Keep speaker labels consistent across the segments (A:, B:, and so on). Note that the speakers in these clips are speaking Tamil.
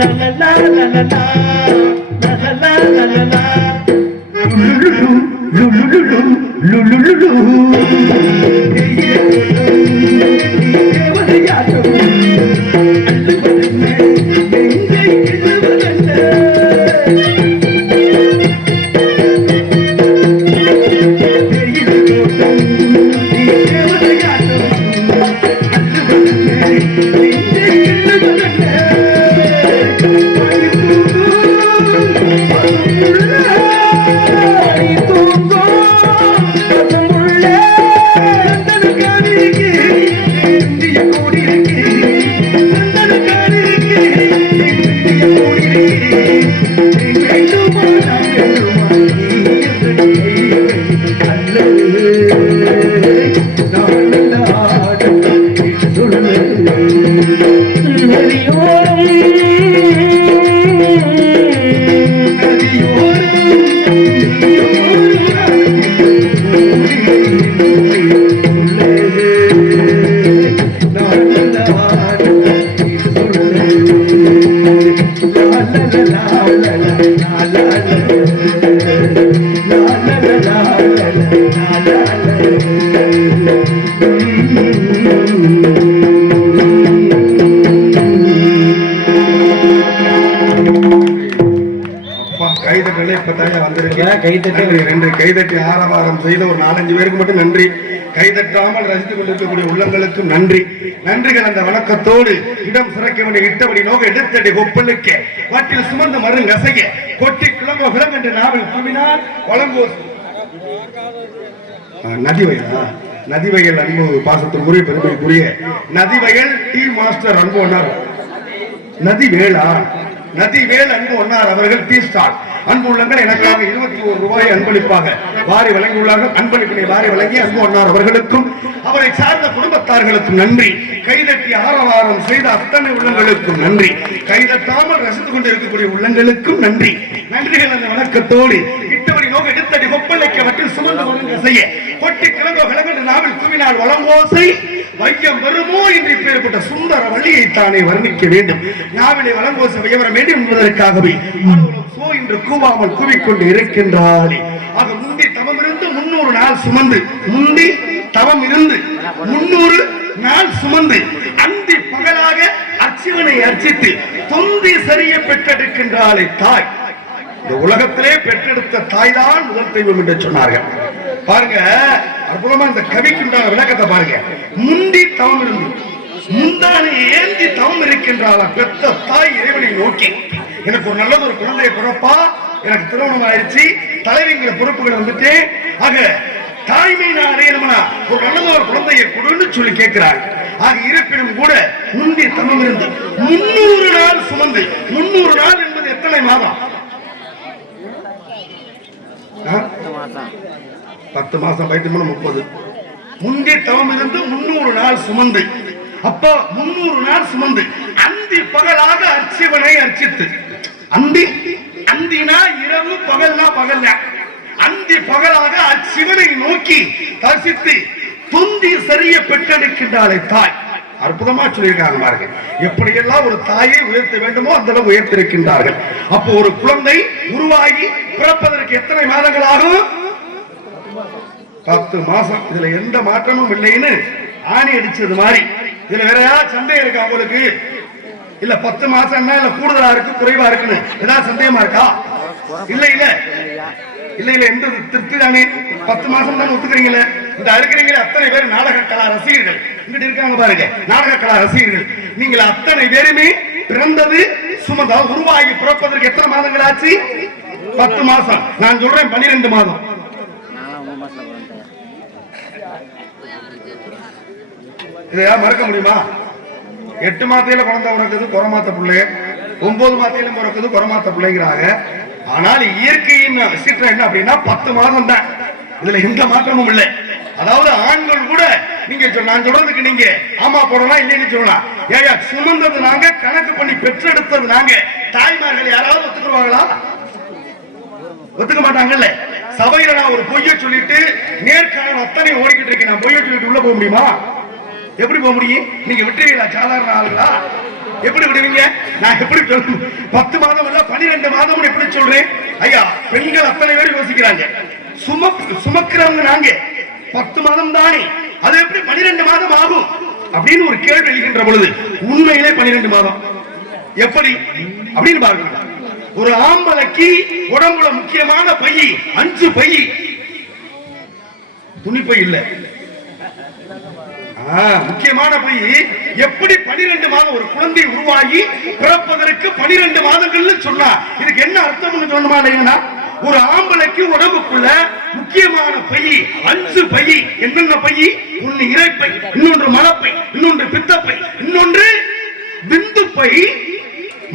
A: அப்பா, கைதட்டலே இப்பதாங்க கைதட்டி ஆரவாரம் செய்த ஒரு நாலஞ்சு பேருக்கு மட்டும் நன்றி. கைதட்டாமல் ரசித்துக் கொண்டிருக்கக்கூடிய உள்ளங்களுக்கும் நன்றி. நன்றிகள் அந்த வணக்கத்தோடு இடம் சிறக்க வேண்டிய இட்டபடி நோக எடுத்தடி கொப்பலுக்க வாட்டில் சுமந்த மறு நசைய கொட்டி கிளம்போ கிளம் என்று நாவல் நதிவயலா? நதிவயல் அன்பு பாசத்திற்குரிய பெருமைக்குரிய நதிவயல் டி மாஸ்டர் அன்பு ஒன்னார் நதிவேலா? நதிவேல் அன்பு ஒன்னார் அவர்கள் டி ஸ்டார். அன்பு உள்ளங்கள் எனக்காக இருபத்தி ஒரு ரூபாய் அன்பளிப்பாக வாரி வழங்கியுள்ளார்கள் அன்பளிப்பினை வாரி வழங்கி அன்பு ஒன்னார் அவர்களுக்கும் அவரை சார்ந்த குடும்பத்தார்களுக்கும் நன்றி. கைதட்டி ஆரவாரம் செய்த அத்தனை உள்ளங்களுக்கும் நன்றி. கைதட்டாமல் ரசித்துக் கொண்டிருக்கக்கூடிய உள்ளங்களுக்கும் நன்றி. நன்றிகள் அந்த வணக்கத்தோடு. ஒப்பலைக்க வட்டில் செய்ய கொட்டி கிளம்போ நாவில் வளங்கோசை வையம் வருமோ என்று இப்பேற்பட்ட சுந்தர வழியை தானே வர்ணிக்க வேண்டும். நாவிலே வளங்கோசை வேண்டும் என்பதற்காகவே சோ என்று கூவாமல் கூவிக்கொண்டு இருக்கின்றாளே. ஆக முந்தி தவம் இருந்து முன்னூறு நாள் சுமந்து முந்தி தவம் இருந்து முன்னூறு நாள் சுமந்து அந்தி பகலாக அர்ச்சிவனை அர்ச்சித்து தொந்தி சரிய பெற்றெடுக்கின்றாளே தாய். இந்த உலகத்திலே பெற்றெடுத்த தாய் தான் முதல் தெய்வம் என்று சொன்னார்கள். பாருங்க அற்புதமா இந்த கவிக்கு உண்டான விளக்கத்தை பாருங்க. முந்தி தவம் இருந்து முந்தானை ஏந்தி தவம் இருக்கின்றாளா பெத்த தாய் இறைவனை நோக்கி. எனக்கு ஒரு நல்லது ஒரு குழந்தைய பிறப்பா எனக்கு திருமணம் ஆயிடுச்சு தலைவிங்கிற பொறுப்புகள் வந்துட்டு. ஆக தாய்மை நான் அடையணும்னா ஒரு நல்லது ஒரு குழந்தையை கொடுன்னு சொல்லி கேட்கிறாங்க ஆக இருப்பினும் கூட முந்தி தவம் இருந்து முன்னூறு நாள் சுமந்து முன்னூறு நாள் என்பது எத்தனை மாதம்? ஆ? பத்து மாசம் பயிற்சி மூலம் முப்பது. முந்தி தவம் இருந்து முன்னூறு நாள் சுமந்து. அப்போ முன்னூறு நாள் சுமந்து. அந்தி பகலாக அர்ச்சிவனை அர்ச்சித்து. அந்தி அந்தினா இரவு பகல்னா பகல்ல. அந்தி பகலாக அச்சிவனை நோக்கி தரிசித்து துந்தி சரிய பெற்றெடுக்கின்றாளே தாய். அற்புதமா சொல்லியிருக்காங்க பாருங்க. எப்படியெல்லாம் ஒரு தாயை உயர்த்த வேண்டுமோ அந்த அளவு உயர்த்திருக்கின்றார்கள். அப்போ ஒரு குழந்தை உருவாகி பிறப்பதற்கு எத்தனை மாதங்கள் ஆகும் பத்து மாசம். இதுல எந்த மாற்றமும் இல்லைன்னு ஆணி அடிச்சது மாதிரி. இதுல வேற ஏதாவது சந்தேகம் இருக்கா உங்களுக்கு? இல்ல பத்து மாசம் இல்ல கூடுதலா இருக்கு குறைவா இருக்குன்னு ஏதாவது சந்தேகமா இருக்கா? இல்ல இல்ல. இல்ல இல்ல எந்த திருப்தி தானே. பத்து மாசம் தான் ஒத்துக்கிறீங்களே. இந்த இருக்கிறீங்களே அத்தனை பேர் நாடக கலா ரசிகர்கள். இங்கிட்டு இருக்காங்க பாருங்க நாடக கலா ரசிகர்கள். நீங்கள் அத்தனை பேருமே பிறந்தது சுமந்தா உருவாகி பிறப்பதற்கு எத்தனை மாதங்கள் ஆச்சு? பத்து மாசம். நான் சொல்றேன் பன்னிரெண்டு மாதம். இதையா மறக்க முடியுமா? எட்டு மாத்தையில குழந்தை பிறக்குது குறமாத்த பிள்ளை. ஒன்பது மாத்தையிலும் பிறக்குது குறமாத்த பிள்ளைங்கிறாங்க. ஆனால் இயற்கையின் சீற்றம் என்ன அப்படின்னா பத்து மாதம் தான். இதுல எந்த மாற்றமும் இல்லை. அதாவது ஆண்கள் கூட நீங்க சொல்~ நான் சொல்றதுக்கு நீங்க ஆமா போடலாம் இல்லைன்னு சொல்லலாம். ஏயா சுமந்தது நாங்க கணக்கு பண்ணி பெற்றெடுத்தது நாங்க. தாய்மார்கள் யாராவது ஒத்துக்குருவாங்களா ஒத்துக்க மாட்டாங்கல்ல. சபையில நான் ஒரு பொய்ய சொல்லிட்டு நேர்காணல் அத்தனை ஓடிக்கிட்டு இருக்கேன். நான் பொய்ய சொல்லிட்டு உள்ள போக முடியுமா? எப்படி போக முடியும்? நீங்க விட்டுறீங்களா சாதாரண ஆளுங்களா? எப்படி விடுவீங்க? நான் எப்படி சொல்லணும் பத்து மாதம் இல்ல பன்னிரெண்டு மாதம் எப்படி சொல்றேன். ஐயா பெண்கள் அத்தனை பேர் யோசிக்கிறாங்க. சும சுமக்கிறவங்க நாங்க. பத்து மாதம் தானே. அது எப்படி பன்னிரெண்டு மாதம் ஆகும்? அப்படின்னு ஒரு கேள்வி எழுகின்ற பொழுது உண்மையிலே பன்னிரெண்டு மாதம். எப்படி? அப்படின்னு பாருங்க. ஒரு ஆம்பளைக்கு உடம்புல முக்கியமான பை அஞ்சு பை. துணிப்பை இல்ல. முக்கியமான பை எப்படி பனிரெண்டு மாதம் ஒரு குழந்தை உருவாகி பிறப்பதற்கு பனிரெண்டு மாதங்கள்னு சொன்னா இதுக்கு என்ன அர்த்தம்னு சொன்னமா இல்லையா ஒரு ஆம்பளைக்கு உடம்புக்குள்ள முக்கியமான பை அஞ்சு பை என்னென்ன பை? ஒன்னு இறைப்பை இன்னொன்று மலப்பை இன்னொன்று பித்தப்பை இன்னொன்று விந்து பை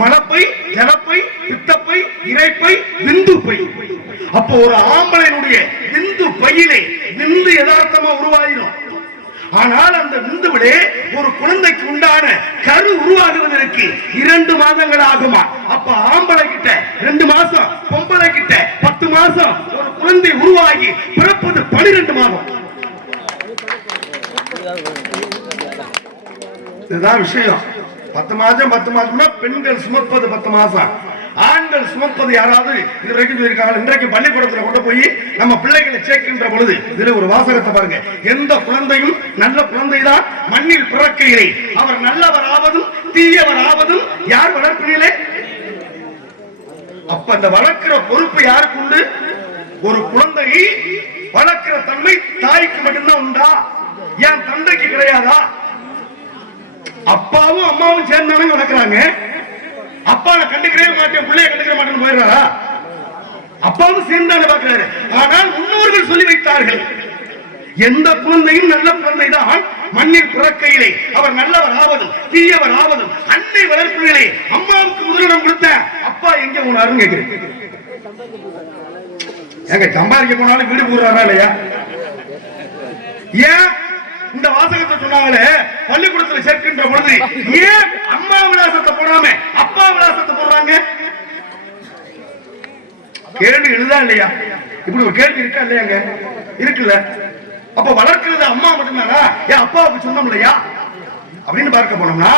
A: மலப்பை ஜலப்பை பித்தப்பை இறைப்பை விந்து பை அப்போ ஒரு ஆம்பளையினுடைய விந்து பையிலே விந்து யதார்த்தமா உருவாயிரும். ஆனால் அந்த விந்துவிலே ஒரு குழந்தைக்கு உண்டான கரு உருவாகுவதற்கு இரண்டு மாதங்கள் ஆகுமா அப்ப ஆம்பளை கிட்ட ரெண்டு மாசம் பொம்பளை கிட்ட பத்து மாசம் ஒரு குழந்தை உருவாகி பிறப்பது பனிரெண்டு மாதம். இதுதான் விஷயம். பத்து மாசம் பத்து மாசம்னா பெண்கள் சுமப்பது பத்து மாசம் ஆண்கள் சுமப்பது யாராவது இது வரைக்கும் சொல்லியிருக்காங்க. இன்றைக்கு பள்ளிக்கூடத்துல கொண்டு போய் நம்ம பிள்ளைகளை சேர்க்கின்ற பொழுது இதுல ஒரு வாசகத்தை பாருங்க. எந்த குழந்தையும் நல்ல குழந்தை தான் மண்ணில் பிறக்கையிலே அவர் நல்லவர் ஆவதும் தீயவர் ஆவதும் யார் வளர்ப்பினிலே? அப்ப அந்த வளர்க்கிற பொறுப்பு யாருக்கு உண்டு? ஒரு குழந்தையை வளர்க்கிற தன்மை தாய்க்கு மட்டும்தான் உண்டா? என் தந்தைக்கு கிடையாதா? அப்பாவும் அம்மாவும் சேர்ந்தானே வளர்க்குறாங்க. அப்பா நான் கண்டுக்கிறே மாட்டேன் பிள்ளைய கண்டுக்கிற மாட்டேன்னு போயிடுறாரா? அப்பாவும் சேர்ந்தான பாக்குறாரு ஆனால் முன்னோர்கள் சொல்லி வைத்தார்கள். எந்த குழந்தையும் நல்ல குழந்தை தான் மண்ணில் பிறக்கையிலே அவர் நல்லவர் ஆவதும் தீயவர் ஆவதும். அன்னை வளர்ப்புகளே அம்மாவுக்கு முதலிடம் கொடுத்த அப்பா எங்க போனாருன்னு கேட்கிறேன். எங்க சம்பாதிக்க போனாலும் வீடு போடுறாரா இல்லையா? ஏன்? இந்த வாசகத்தை சொன்னாங்களே பள்ளிக்கூடத்துல சேர்க்கின்ற பொழுது ஏன் அம்மா விலாசத்தை போடாம அப்பா விலாசத்தை போடுறாங்க கேள்வி எழுதா இல்லையா? இப்படி ஒரு கேள்வி இருக்கா இல்லையாங்க இருக்குல்ல. அப்ப வளர்க்கிறது அம்மா மட்டும்தானா? ஏன் அப்பாவுக்கு சொந்தம் இல்லையா? அப்படின்னு பார்க்க போனோம்னா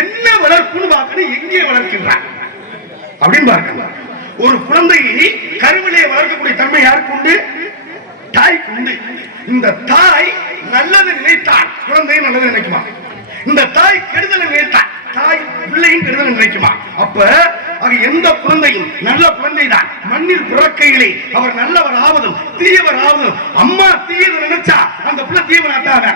A: என்ன வளர்ப்புன்னு பார்க்கணும் எங்கே வளர்க்கின்றான் அப்படின்னு பார்க்கலாம். ஒரு குழந்தையை கருவிலே வளர்க்கக்கூடிய தன்மை யாருக்கு உண்டு? தாய்க்கு உண்டு. இந்த தாய் நல்லது நினைத்தால் குழந்தையும் நல்லது நினைக்குமா? இந்த தாய் கெடுதலை நினைத்தால் தாய் பிள்ளையும் கெடுதலை நினைக்குமா? அப்ப அது எந்த குழந்தையும் நல்ல குழந்தை தான் மண்ணில் பிறக்கையிலே அவர் நல்லவர் ஆவதும் தீயவர் ஆவதும் அம்மா தீயது நினைச்சா அந்த பிள்ளை தீவனாத்தாங்க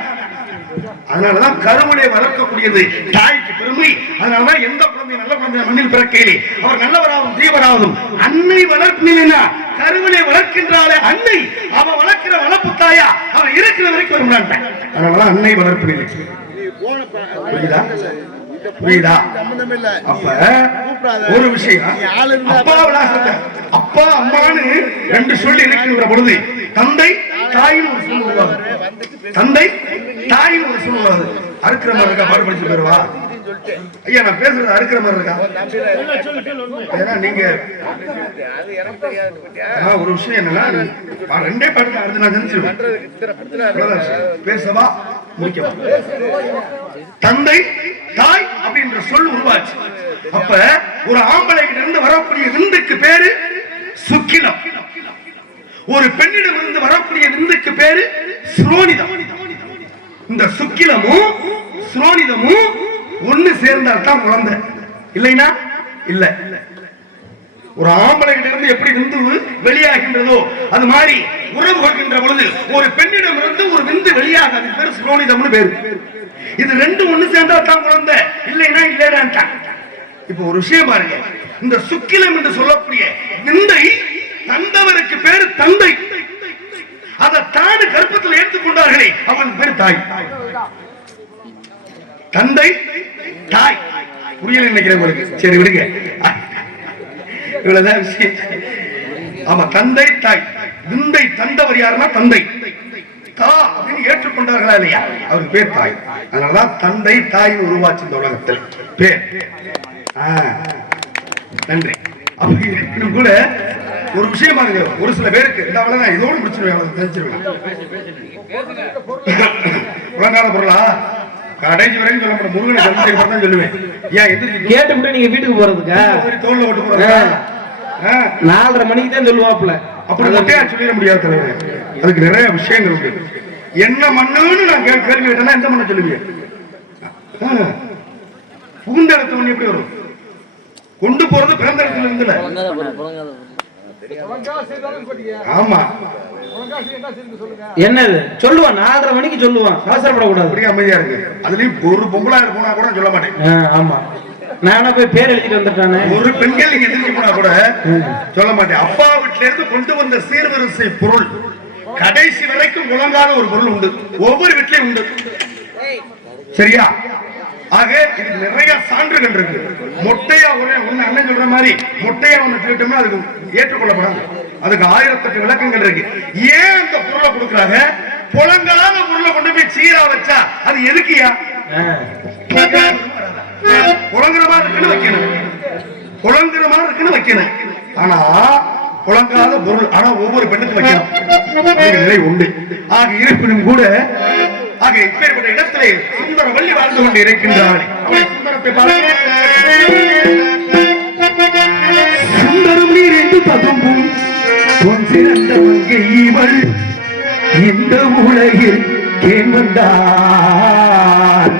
A: அதனாலதான் கருவனை வளர்க்கக்கூடியது தாய்க்கு பெருமை. அதனாலதான் எந்த குழந்தை நல்ல குழந்தை மண்ணில் பிறக்கையிலே. அவர் நல்லவராகவும் தீவராவதும் அன்னை வளர்ப்பினா கருவனை வளர்க்கின்றாலே அன்னை. அவ வளர்க்கிற வளர்ப்பு தாயா அவ இருக்கிற வரைக்கும் வரும்டான் அதனாலதான் அன்னை வளர்ப்பு புரியுதா? புரியுதா? அப்ப ஒரு விஷயம். அப்பா விலாசத்தை அப்பா அம்மான்னு ரெண்டு சொல்லி இருக்கின்ற பொழுது தந்தை தாயின் ஒரு உருவாகுது. தந்தை தாயின் ஒரு உருவாகுது. அறுக்கிற மாதிரி இருக்கா? பாடு படிச்சு போயிருவா? ஐயா நான் பேசுறது அறுக்கிற மாதிரி இருக்கா? ஏன்னா நீங்க ஒரு விஷயம் என்னன்னா ரெண்டே பாட்டு அடுத்து நான் நினைச்சிருவேன். பேசவா? முடிக்கவா? தந்தை தாய் அப்படின்ற சொல் உருவாச்சு. அப்ப ஒரு ஆம்பளை கிட்ட இருந்து வரக்கூடிய விந்துக்கு பேரு சுக்கிலம் ஒரு பெண்ணிடம் இருந்து வரக்கூடிய விந்துக்கு பேரு ஸ்ரோனிதம் இந்த சுக்கிலமும் ஸ்ரோனிதமும் ஒண்ணு சேர்ந்தால் தான் குழந்தை. இல்லைனா இல்ல. ஒரு ஆம்பளை கிட்ட இருந்து எப்படி விந்து வெளியாகின்றதோ அது மாதிரி உறவு கொள்கின்ற பொழுது ஒரு பெண்ணிடம் இருந்து ஒரு விந்து வெளியாக அது பேரு ஸ்ரோனிதம்னு பேரு. இது ரெண்டு ஒண்ணு சேர்ந்தா தான் குழந்தை. இல்லைன்னா இல்லைடான்ட்டான். இப்ப ஒரு விஷயம் பாருங்க. இந்த சுக்கிலம் என்று சொல்லக்கூடிய விந்தை தந்தவருக்கு பேரு தந்தை. அதை தாடு கருப்பத்தில் ஏற்றுக்கொண்டார்களே அவன் பேர் தாய். தந்தை தாய். புரியல நினைக்கிறேன் உங்களுக்கு. சரி விடுங்க. இவ்வளவுதான் விஷயம். ஆமா தந்தை தாய். விந்தை தந்தவர் யாருன்னா தந்தை. தா அப்படின்னு ஏற்றுக்கொண்டார்களா இல்லையா? அவருக்கு பேர் தாய். அதனாலதான் தந்தை தாய் உருவாச்சு இந்த உலகத்தில். பேர். நன்றி. இருப்பினும் கூட ஒரு விஷயமா இருக்கு ஒரு சில பேருக்கு இந்த அவளை நான் இதோடு முடிச்சிருவேன் தெரிஞ்சிருவேன். உலகாத பொருளா? கடைசி வரைக்கும் சொல்ல மாட்டேன். முருகனை கல்வி தான் சொல்லுவேன். ஏன் எந்திரிச்சு
B: கேட்டுவிட்டு நீங்க வீட்டுக்கு போறதுக்கா?
A: தோல்ல ஓட்டு போறதா? ஆ,
B: நாலரை மணிக்கு தான் சொல்லுவாப்புல.
A: அப்படி மொட்டையா சொல்லிட முடியாது தலைவரே. அதுக்கு நிறைய விஷயங்கள் உண்டு. என்ன மண்ணுன்னு நான் கேள்வி கேட்டேன்னா எந்த மண்ணை சொல்லுவீங்க? புகுந்த இடத்து மண் எப்படி வரும்? கொண்டு போறது பிறந்த இடத்துல இருந்துல. ஆமா.
B: என்னது? சொல்லுவான் நாலரை மணிக்கு சொல்லுவான். அவசரப்படக்கூடாது.
A: அப்படியே அமைதியா இருக்கு. அதுலயும் ஒரு பொம்பளா இருக்கணும் கூட சொல்ல மாட்டேன்.
B: ஆமா. நானா போய் பேர் எழுதிட்டு வந்துட்டானே.
A: ஒரு பெண்கள் நீங்க எதிர்க்க போனா கூட சொல்ல மாட்டேன். அப்பா வீட்டுல இருந்து கொண்டு வந்த சீர்வரிசை பொருள் கடைசி வரைக்கும் முழங்காத ஒரு பொருள் உண்டு. ஒவ்வொரு வீட்லயும் உண்டு. சரியா? ஆக இதுக்கு நிறைய சான்றுகள் இருக்கு. மொட்டையா ஒரே ஒண்ணு அண்ணன் சொல்ற மாதிரி மொட்டையா ஒண்ணு திருட்டோம்னா அதுக்கு ஏற்றுக்கொள்ளப்படாது. அதுக்கு ஆயிரத்தெட்டு விளக்கங்கள் இருக்கு. ஏன் அந்த பொருளை கொடுக்குறாங்க? புழங்காத பொருளை கொண்டு போய் சீரா வச்சா அது எதுக்குயா புலங்குற மாதிரி இருக்குன்னு வைக்கணும். புலங்குற மாதிரி இருக்குன்னு வைக்கணும். ஆனா புலங்காத பொருள் ஆனா ஒவ்வொரு பெண்ணுக்கும் வைக்கணும் நிலை உண்டு. ஆக இருப்பினும் கூட ஆக இப்பேற்பட்ட இடத்திலே சுந்தர வள்ளி வாழ்ந்து கொண்டு இருக்கின்றார். சுந்தரம் நீர் என்று பதும்பும் உன் சிறந்த வங்கை இவள் இந்த உலகில் ஏன் வந்தார்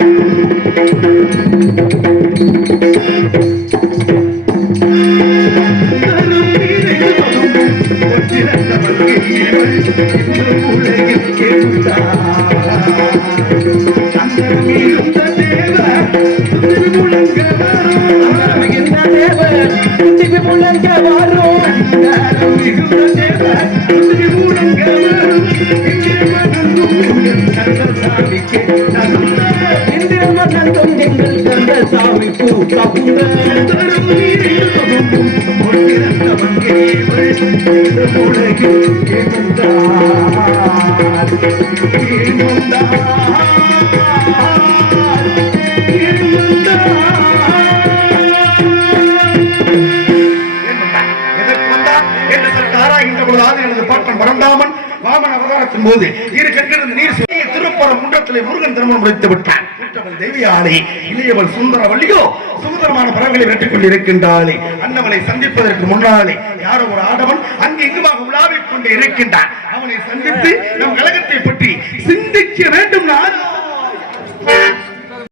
B: சாமி பூ
A: எதற்கு வந்தார் என்று சற்று ஆராய்கின்ற பொழுது ஆதினது பாட்டன் பரந்தாமன் வாமன் அவதாரத்தின் போது இரு கண்களிலிருந்து நீர் சொல்லி திருப்பரம் குன்றத்திலே முருகன் திருமணம் முடித்து விட்டான். குற்றவள் தேவியாளே இளையவள் சுந்தர வள்ளியோ சுதந்திரமான வெற்றிக் கொண்டிருக்கின்றாளே. அன்னவனை சந்திப்பதற்கு முன்னாலே யாரோ ஒரு ஆடவன் அங்கு இங்குமாக உலாவிக் கொண்டு இருக்கின்றான். அவனை சந்தித்து நம் கழகத்தை பற்றி சிந்திக்க வேண்டும் நான்